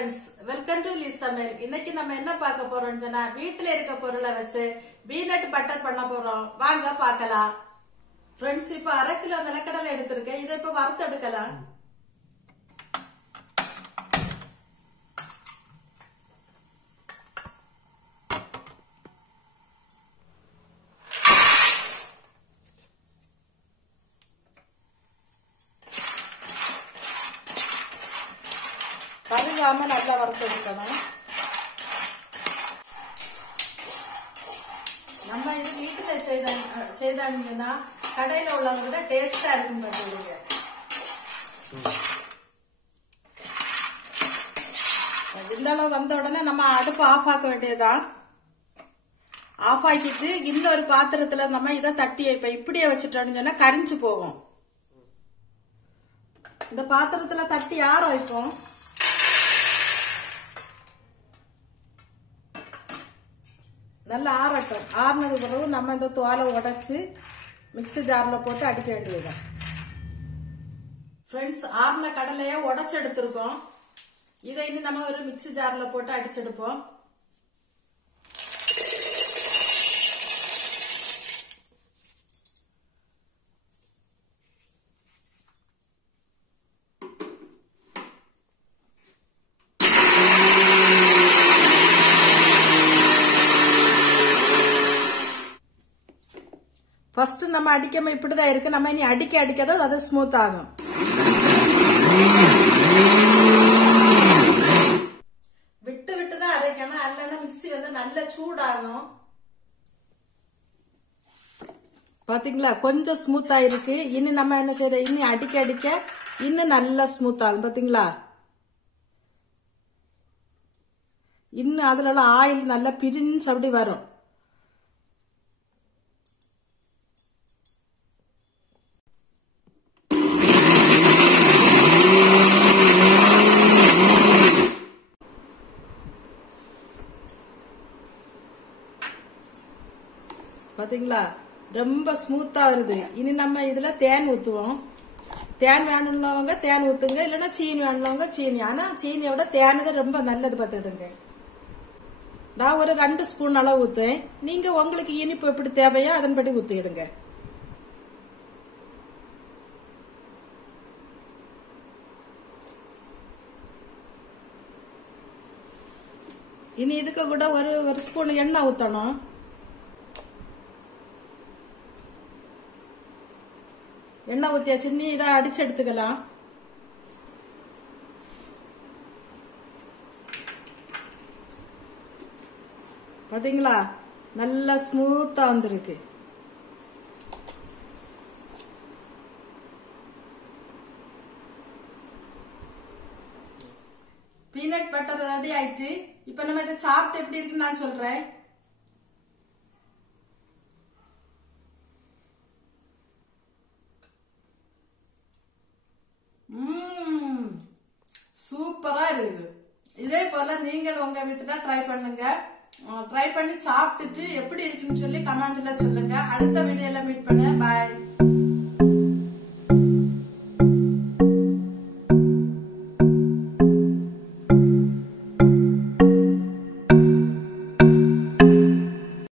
friends, welcome to Liz Samayal. இன்னைக்கு நம்ம என்ன பார்க்க போறோம்னு சொன்னா வீட்ல இருக்க பொருளை வச்சு பீனட் பட்டர் பண்ண போறோம். வாங்க பார்க்கலாம். Friends, இப்போ 1/2 கிலோ நிலக்கடலை எடுத்துர்க்கேன். இதை இப்போ வறுத்து எடுக்கலாம். கருகாம நல்லா வறுத்து எடுக்கணும். நம்ம இது வீட்டுல செய்தாங்கன்னா கடையில உள்ளவங்க விட டேஸ்டா இருக்கும். பார்த்துருங்க, இந்த அளவு வந்த உடனே நம்ம அடுப்பு ஆஃப் ஆக்க வேண்டியதுதான். ஆஃப் ஆக்கிட்டு இன்னொரு பாத்திரத்துல நம்ம இதை தட்டி இப்ப இப்படியே வச்சுட்டோம்னு சொன்னா கரிஞ்சு போகும். இந்த பாத்திரத்துல தட்டி ஆற வைப்போம். நல்லா ஆறட்டும். ஆறினது பிறகு நம்ம இந்த தோலை உடைச்சு மிக்ஸி ஜார்ல போட்டு அடிக்க வேண்டியதுதான். ஃப்ரெண்ட்ஸ், ஆறின கடலைய உடைச்சு எடுத்திருக்கோம். இதை இனி நம்ம ஒரு மிக்ஸி ஜார்ல போட்டு அடிச்செடுப்போம். ஃபர்ஸ்ட் நம்ம அடிக்காம இப்படிதான் இருக்கு. நம்ம இனி அடிக்காத அது ஸ்மூத் ஆகும். விட்டு விட்டுதான் அரைக்கணும், அல்லனா மிக்ஸி வந்து நல்ல சூடாகும். பாத்தீங்களா, கொஞ்சம் ஸ்மூத் ஆயிருக்கு. இனி நம்ம என்ன செய்யறோம், இனி அடிக்க இன்னும் நல்லா ஸ்மூத் ஆகும். பாத்தீங்களா, இன்னும் அதுல எல்லாம் ஆயில் நல்லா பிரிஞ்சு அப்படி வரும். பாத்தீங்களா, ரொம்ப ஸ்மூத்தா வருது. இனி நம்ம இதுல தேன் ஊத்துவோம். தேன் வேணும்னவங்க தேன் ஊத்துங்க, இல்லைன்னா சீனி வேணும்னவங்க சீனி. ஆனா சீனியோட தேன் தான் ரொம்ப நல்லது. பார்த்துடுங்க, நான் ஒரு 2 ஸ்பூன் அளவு ஊத்தேன். நீங்க உங்களுக்கு இனிப்பு எப்படி தேவையோ அதன்படி ஊத்திடுங்க. இனி இதுக்கு கூட ஒரு ஸ்பூன் எண்ணெய் ஊத்தணும். எண்ணெய் ஊத்தியாச்சு. நீ இதை அடிச்சு எடுத்துக்கலாம். பாத்தீங்களா, நல்லா ஸ்மூத்தா வந்திருக்கு. பீனட் பட்டர் ரெடி ஆயிட்டு. இப்ப நம்ம இதை சாப்பிட்டு எப்படி இருக்குன்னு நான் சொல்றேன். சூப்பரா இருக்கு. இதே போல நீங்கள் உங்க வீட்டுல ட்ரை பண்ணுங்க. ட்ரை பண்ணி சாப்பிட்டுட்டு எப்படி இருக்குன்னு சொல்லி கமெண்ட்ல சொல்லுங்க. அடுத்த வீடியோல மீட் பண்ண